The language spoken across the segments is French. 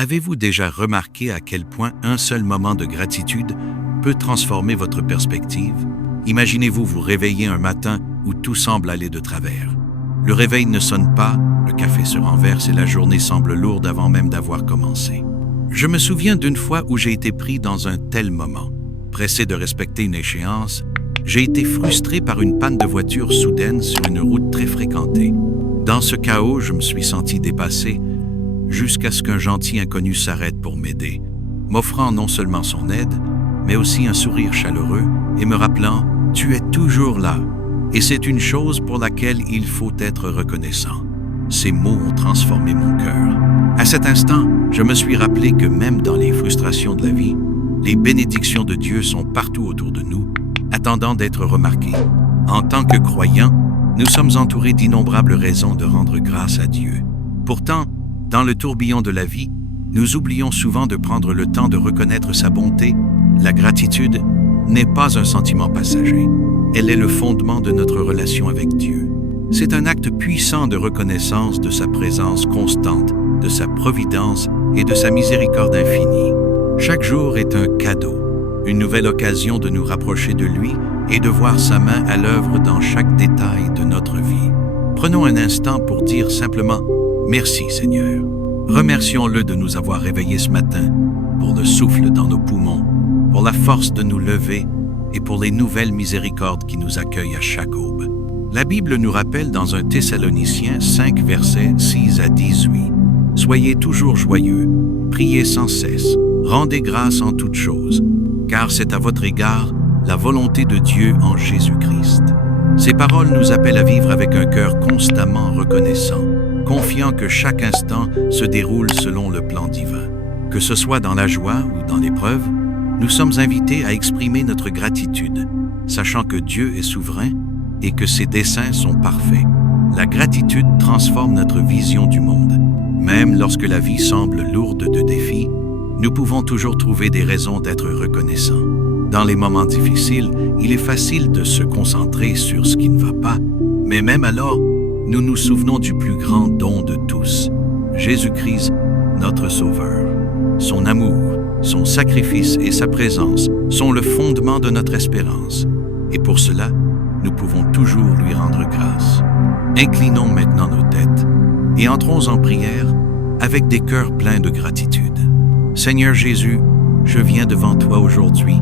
Avez-vous déjà remarqué à quel point un seul moment de gratitude peut transformer votre perspective? Imaginez-vous vous réveiller un matin où tout semble aller de travers. Le réveil ne sonne pas, le café se renverse et la journée semble lourde avant même d'avoir commencé. Je me souviens d'une fois où j'ai été pris dans un tel moment. Pressé de respecter une échéance, j'ai été frustré par une panne de voiture soudaine sur une route très fréquentée. Dans ce chaos, je me suis senti dépassé, jusqu'à ce qu'un gentil inconnu s'arrête pour m'aider, m'offrant non seulement son aide, mais aussi un sourire chaleureux et me rappelant « Tu es toujours là ». Et c'est une chose pour laquelle il faut être reconnaissant. Ces mots ont transformé mon cœur. À cet instant, je me suis rappelé que même dans les frustrations de la vie, les bénédictions de Dieu sont partout autour de nous, attendant d'être remarquées. En tant que croyants, nous sommes entourés d'innombrables raisons de rendre grâce à Dieu. Pourtant, dans le tourbillon de la vie, nous oublions souvent de prendre le temps de reconnaître sa bonté. La gratitude n'est pas un sentiment passager. Elle est le fondement de notre relation avec Dieu. C'est un acte puissant de reconnaissance de sa présence constante, de sa providence et de sa miséricorde infinie. Chaque jour est un cadeau, une nouvelle occasion de nous rapprocher de lui et de voir sa main à l'œuvre dans chaque détail de notre vie. Prenons un instant pour dire simplement « Merci Seigneur ». Remercions-le de nous avoir réveillés ce matin, pour le souffle dans nos poumons, pour la force de nous lever et pour les nouvelles miséricordes qui nous accueillent à chaque aube. La Bible nous rappelle dans 1 Thessaloniciens 5, versets 6 à 18. « Soyez toujours joyeux, priez sans cesse, rendez grâce en toutes choses, car c'est à votre égard la volonté de Dieu en Jésus-Christ. » Ces paroles nous appellent à vivre avec un cœur constamment reconnaissant, confiant que chaque instant se déroule selon le plan divin. Que ce soit dans la joie ou dans l'épreuve, nous sommes invités à exprimer notre gratitude, sachant que Dieu est souverain et que ses desseins sont parfaits. La gratitude transforme notre vision du monde. Même lorsque la vie semble lourde de défis, nous pouvons toujours trouver des raisons d'être reconnaissants. Dans les moments difficiles, il est facile de se concentrer sur ce qui ne va pas, mais même alors, nous nous souvenons du plus grand don de tous, Jésus-Christ, notre Sauveur. Son amour, son sacrifice et sa présence sont le fondement de notre espérance. Et pour cela, nous pouvons toujours lui rendre grâce. Inclinons maintenant nos têtes et entrons en prière avec des cœurs pleins de gratitude. Seigneur Jésus, je viens devant toi aujourd'hui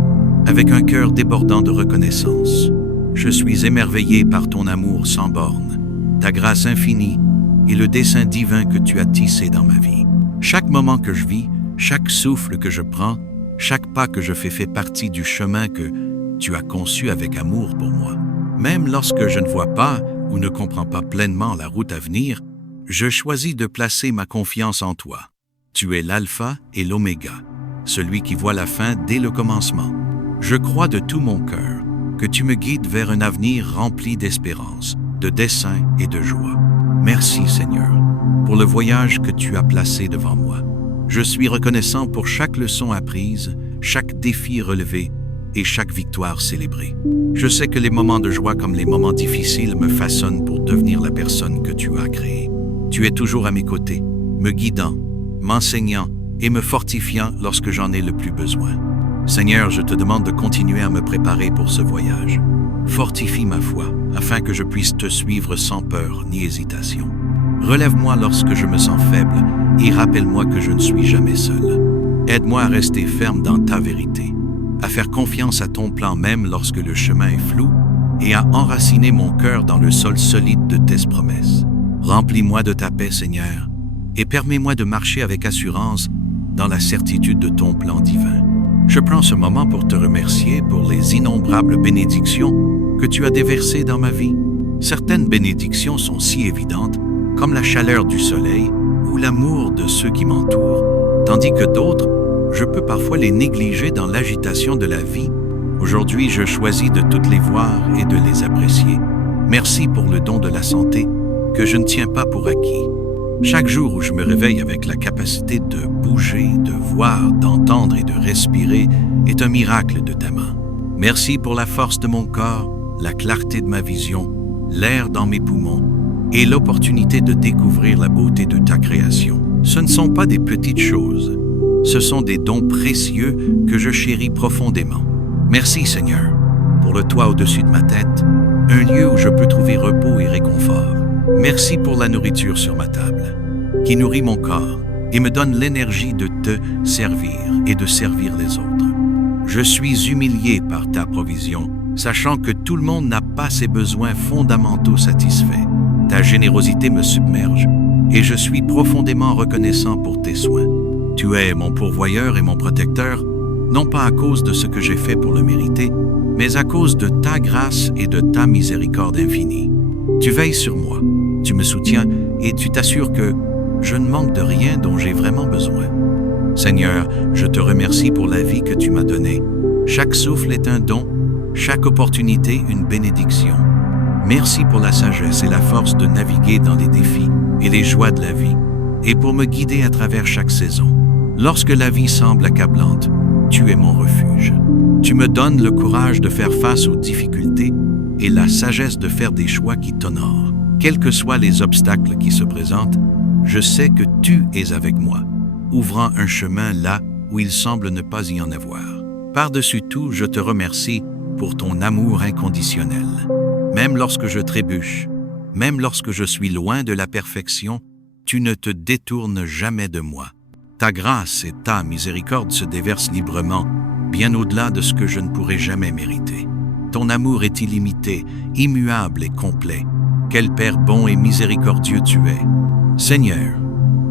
avec un cœur débordant de reconnaissance. Je suis émerveillé par ton amour sans bornes, ta grâce infinie et le dessein divin que tu as tissé dans ma vie. Chaque moment que je vis, chaque souffle que je prends, chaque pas que je fais fait partie du chemin que tu as conçu avec amour pour moi. Même lorsque je ne vois pas ou ne comprends pas pleinement la route à venir, je choisis de placer ma confiance en toi. Tu es l'alpha et l'oméga, celui qui voit la fin dès le commencement. Je crois de tout mon cœur que tu me guides vers un avenir rempli d'espérance, de dessein et de joie. Merci Seigneur, pour le voyage que tu as placé devant moi. Je suis reconnaissant pour chaque leçon apprise, chaque défi relevé et chaque victoire célébrée. Je sais que les moments de joie comme les moments difficiles me façonnent pour devenir la personne que tu as créée. Tu es toujours à mes côtés, me guidant, m'enseignant et me fortifiant lorsque j'en ai le plus besoin. Seigneur, je te demande de continuer à me préparer pour ce voyage. Fortifie ma foi, afin que je puisse te suivre sans peur ni hésitation. Relève-moi lorsque je me sens faible et rappelle-moi que je ne suis jamais seul. Aide-moi à rester ferme dans ta vérité, à faire confiance à ton plan même lorsque le chemin est flou et à enraciner mon cœur dans le sol solide de tes promesses. Remplis-moi de ta paix, Seigneur, et permets-moi de marcher avec assurance dans la certitude de ton plan divin. Je prends ce moment pour te remercier pour les innombrables bénédictions que tu as déversées dans ma vie. Certaines bénédictions sont si évidentes, comme la chaleur du soleil ou l'amour de ceux qui m'entourent, tandis que d'autres, je peux parfois les négliger dans l'agitation de la vie. Aujourd'hui, je choisis de toutes les voir et de les apprécier. Merci pour le don de la santé que je ne tiens pas pour acquis. Chaque jour où je me réveille avec la capacité de bouger, de voir, d'entendre et de respirer est un miracle de ta main. Merci pour la force de mon corps, la clarté de ma vision, l'air dans mes poumons et l'opportunité de découvrir la beauté de ta création. Ce ne sont pas des petites choses. Ce sont des dons précieux que je chéris profondément. Merci Seigneur, pour le toit au-dessus de ma tête, un lieu où je peux trouver repos et réconfort. Merci pour la nourriture sur ma table, qui nourrit mon corps et me donne l'énergie de te servir et de servir les autres. Je suis humilié par ta provision, sachant que tout le monde n'a pas ses besoins fondamentaux satisfaits. Ta générosité me submerge et je suis profondément reconnaissant pour tes soins. Tu es mon pourvoyeur et mon protecteur, non pas à cause de ce que j'ai fait pour le mériter, mais à cause de ta grâce et de ta miséricorde infinie. Tu veilles sur moi, tu me soutiens et tu t'assures que je ne manque de rien dont j'ai vraiment besoin. Seigneur, je te remercie pour la vie que tu m'as donnée. Chaque souffle est un don, chaque opportunité une bénédiction. Merci pour la sagesse et la force de naviguer dans les défis et les joies de la vie, et pour me guider à travers chaque saison. Lorsque la vie semble accablante, tu es mon refuge. Tu me donnes le courage de faire face aux difficultés et la sagesse de faire des choix qui t'honorent. Quels que soient les obstacles qui se présentent, je sais que tu es avec moi, ouvrant un chemin là où il semble ne pas y en avoir. Par-dessus tout, je te remercie pour ton amour inconditionnel. Même lorsque je trébuche, même lorsque je suis loin de la perfection, tu ne te détournes jamais de moi. Ta grâce et ta miséricorde se déversent librement, bien au-delà de ce que je ne pourrais jamais mériter. Ton amour est illimité, immuable et complet. Quel Père bon et miséricordieux tu es. Seigneur,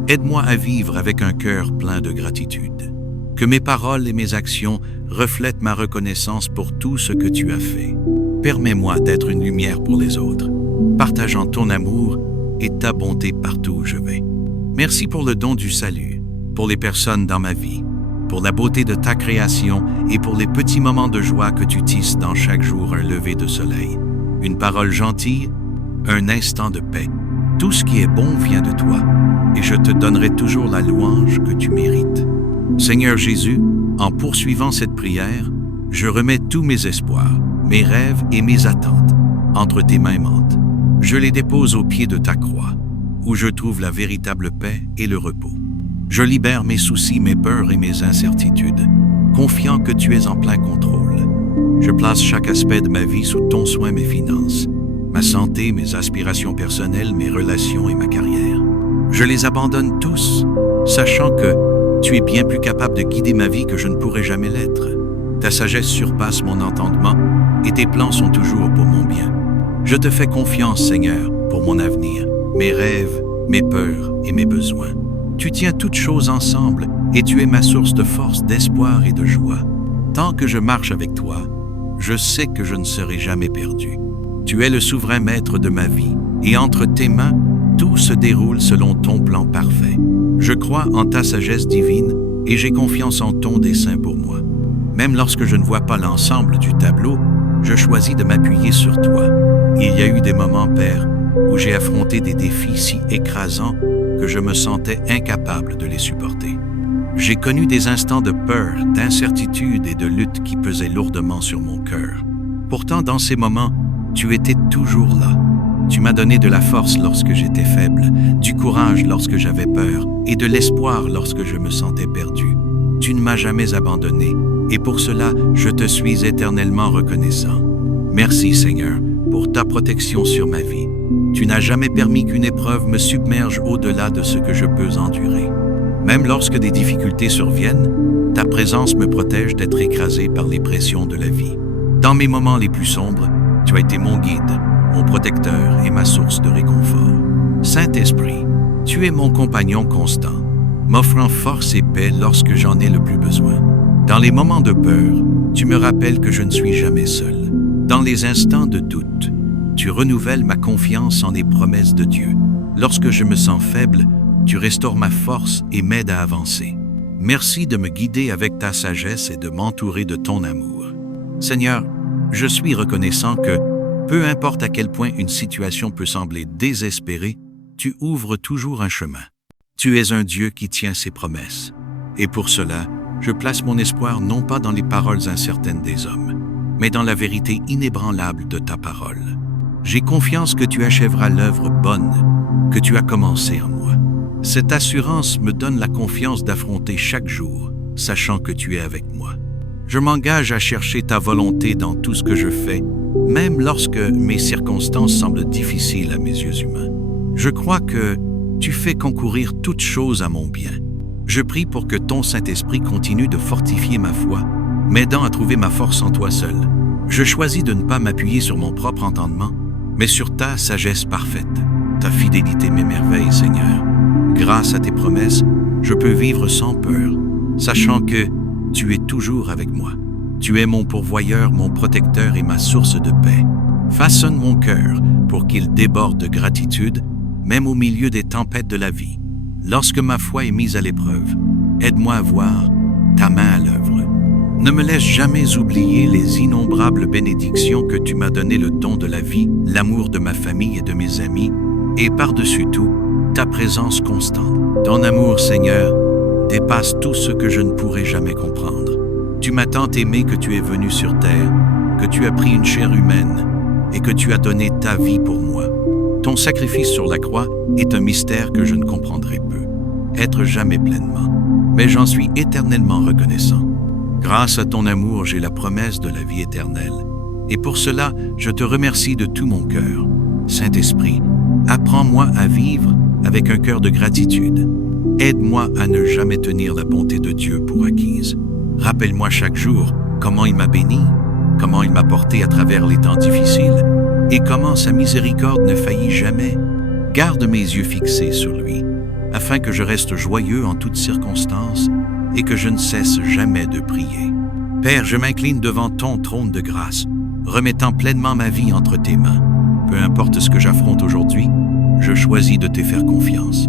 aide-moi à vivre avec un cœur plein de gratitude. Que mes paroles et mes actions reflètent ma reconnaissance pour tout ce que tu as fait. Permets-moi d'être une lumière pour les autres, partageant ton amour et ta bonté partout où je vais. Merci pour le don du salut, pour les personnes dans ma vie, pour la beauté de ta création et pour les petits moments de joie que tu tisses dans chaque jour un lever de soleil. Une parole gentille, un instant de paix. Tout ce qui est bon vient de toi, et je te donnerai toujours la louange que tu mérites. Seigneur Jésus, en poursuivant cette prière, je remets tous mes espoirs, mes rêves et mes attentes entre tes mains aimantes. Je les dépose au pied de ta croix, où je trouve la véritable paix et le repos. Je libère mes soucis, mes peurs et mes incertitudes, confiant que tu es en plein contrôle. Je place chaque aspect de ma vie sous ton soin, mes finances, ma santé, mes aspirations personnelles, mes relations et ma carrière. Je les abandonne tous, sachant que tu es bien plus capable de guider ma vie que je ne pourrais jamais l'être. Ta sagesse surpasse mon entendement et tes plans sont toujours pour mon bien. Je te fais confiance, Seigneur, pour mon avenir, mes rêves, mes peurs et mes besoins. Tu tiens toutes choses ensemble et tu es ma source de force, d'espoir et de joie. Tant que je marche avec toi, je sais que je ne serai jamais perdu. Tu es le souverain maître de ma vie et entre tes mains, tout se déroule selon ton plan parfait. Je crois en ta sagesse divine et j'ai confiance en ton dessein pour moi. Même lorsque je ne vois pas l'ensemble du tableau, je choisis de m'appuyer sur toi. Il y a eu des moments, Père, où j'ai affronté des défis si écrasants que je me sentais incapable de les supporter. J'ai connu des instants de peur, d'incertitude et de lutte qui pesaient lourdement sur mon cœur. Pourtant, dans ces moments, tu étais toujours là. Tu m'as donné de la force lorsque j'étais faible, du courage lorsque j'avais peur et de l'espoir lorsque je me sentais perdu. Tu ne m'as jamais abandonné et pour cela, je te suis éternellement reconnaissant. Merci Seigneur pour ta protection sur ma vie. Tu n'as jamais permis qu'une épreuve me submerge au-delà de ce que je peux endurer. Même lorsque des difficultés surviennent, ta présence me protège d'être écrasé par les pressions de la vie. Dans mes moments les plus sombres, tu as été mon guide, mon protecteur et ma source de réconfort. Saint-Esprit, tu es mon compagnon constant, m'offrant force et paix lorsque j'en ai le plus besoin. Dans les moments de peur, tu me rappelles que je ne suis jamais seul. Dans les instants de doute, tu renouvelles ma confiance en les promesses de Dieu. Lorsque je me sens faible, tu restaures ma force et m'aides à avancer. Merci de me guider avec ta sagesse et de m'entourer de ton amour. Seigneur, je suis reconnaissant que, peu importe à quel point une situation peut sembler désespérée, tu ouvres toujours un chemin. Tu es un Dieu qui tient ses promesses. Et pour cela, je place mon espoir non pas dans les paroles incertaines des hommes, mais dans la vérité inébranlable de ta parole. J'ai confiance que tu achèveras l'œuvre bonne que tu as commencée en moi. Cette assurance me donne la confiance d'affronter chaque jour, sachant que tu es avec moi. Je m'engage à chercher ta volonté dans tout ce que je fais, même lorsque mes circonstances semblent difficiles à mes yeux humains. Je crois que tu fais concourir toutes choses à mon bien. Je prie pour que ton Saint-Esprit continue de fortifier ma foi, m'aidant à trouver ma force en toi seul. Je choisis de ne pas m'appuyer sur mon propre entendement, mais sur ta sagesse parfaite. Ta fidélité m'émerveille, Seigneur. Grâce à tes promesses, je peux vivre sans peur, sachant que tu es toujours avec moi. Tu es mon pourvoyeur, mon protecteur et ma source de paix. Façonne mon cœur pour qu'il déborde de gratitude, même au milieu des tempêtes de la vie. Lorsque ma foi est mise à l'épreuve, aide-moi à voir ta main à l'œuvre. Ne me laisse jamais oublier les innombrables bénédictions que tu m'as donné le don de la vie, l'amour de ma famille et de mes amis, et par-dessus tout, ta présence constante. Ton amour, Seigneur, dépasse tout ce que je ne pourrai jamais comprendre. Tu m'as tant aimé que tu es venu sur terre, que tu as pris une chair humaine et que tu as donné ta vie pour moi. Ton sacrifice sur la croix est un mystère que je ne comprendrai peu, être jamais pleinement, mais j'en suis éternellement reconnaissant. Grâce à ton amour, j'ai la promesse de la vie éternelle, et pour cela, je te remercie de tout mon cœur. Saint-Esprit, apprends-moi à vivre avec un cœur de gratitude. Aide-moi à ne jamais tenir la bonté de Dieu pour acquise. Rappelle-moi chaque jour comment il m'a béni, comment il m'a porté à travers les temps difficiles, et comment sa miséricorde ne faillit jamais. Garde mes yeux fixés sur lui, afin que je reste joyeux en toutes circonstances et que je ne cesse jamais de prier. Père, je m'incline devant ton trône de grâce, remettant pleinement ma vie entre tes mains. Peu importe ce que j'affronte aujourd'hui, je choisis de te faire confiance.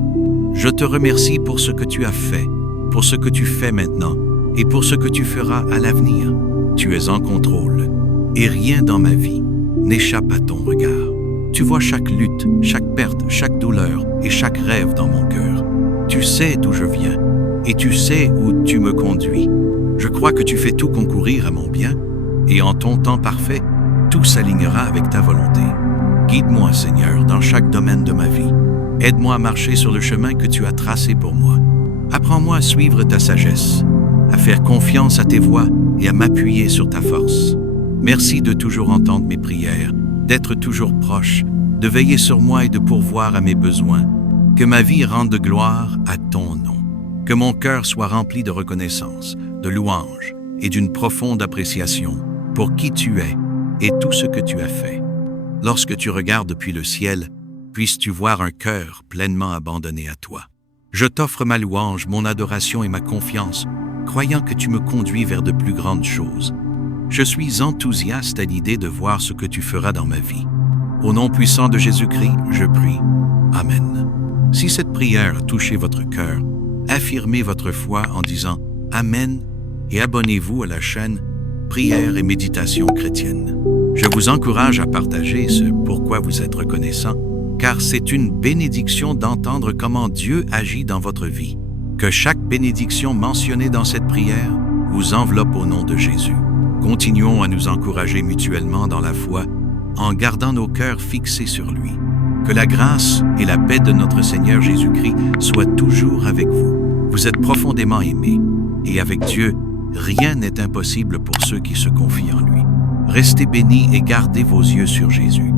Je te remercie pour ce que tu as fait, pour ce que tu fais maintenant et pour ce que tu feras à l'avenir. Tu es en contrôle et rien dans ma vie n'échappe à ton regard. Tu vois chaque lutte, chaque perte, chaque douleur et chaque rêve dans mon cœur. Tu sais d'où je viens et tu sais où tu me conduis. Je crois que tu fais tout concourir à mon bien et en ton temps parfait, tout s'alignera avec ta volonté. Guide-moi, Seigneur, dans chaque domaine de ma vie. Aide-moi à marcher sur le chemin que tu as tracé pour moi. Apprends-moi à suivre ta sagesse, à faire confiance à tes voies et à m'appuyer sur ta force. Merci de toujours entendre mes prières, d'être toujours proche, de veiller sur moi et de pourvoir à mes besoins. Que ma vie rende gloire à ton nom. Que mon cœur soit rempli de reconnaissance, de louange et d'une profonde appréciation pour qui tu es et tout ce que tu as fait. Lorsque tu regardes depuis le ciel, puisses-tu voir un cœur pleinement abandonné à toi. Je t'offre ma louange, mon adoration et ma confiance, croyant que tu me conduis vers de plus grandes choses. Je suis enthousiaste à l'idée de voir ce que tu feras dans ma vie. Au nom puissant de Jésus-Christ, je prie. Amen. Si cette prière a touché votre cœur, affirmez votre foi en disant « Amen » et abonnez-vous à la chaîne Prières et Méditation chrétienne. Je vous encourage à partager ce pourquoi vous êtes reconnaissant, car c'est une bénédiction d'entendre comment Dieu agit dans votre vie. Que chaque bénédiction mentionnée dans cette prière vous enveloppe au nom de Jésus. Continuons à nous encourager mutuellement dans la foi en gardant nos cœurs fixés sur lui. Que la grâce et la paix de notre Seigneur Jésus-Christ soient toujours avec vous. Vous êtes profondément aimés et avec Dieu, rien n'est impossible pour ceux qui se confient en lui. Restez bénis et gardez vos yeux sur Jésus.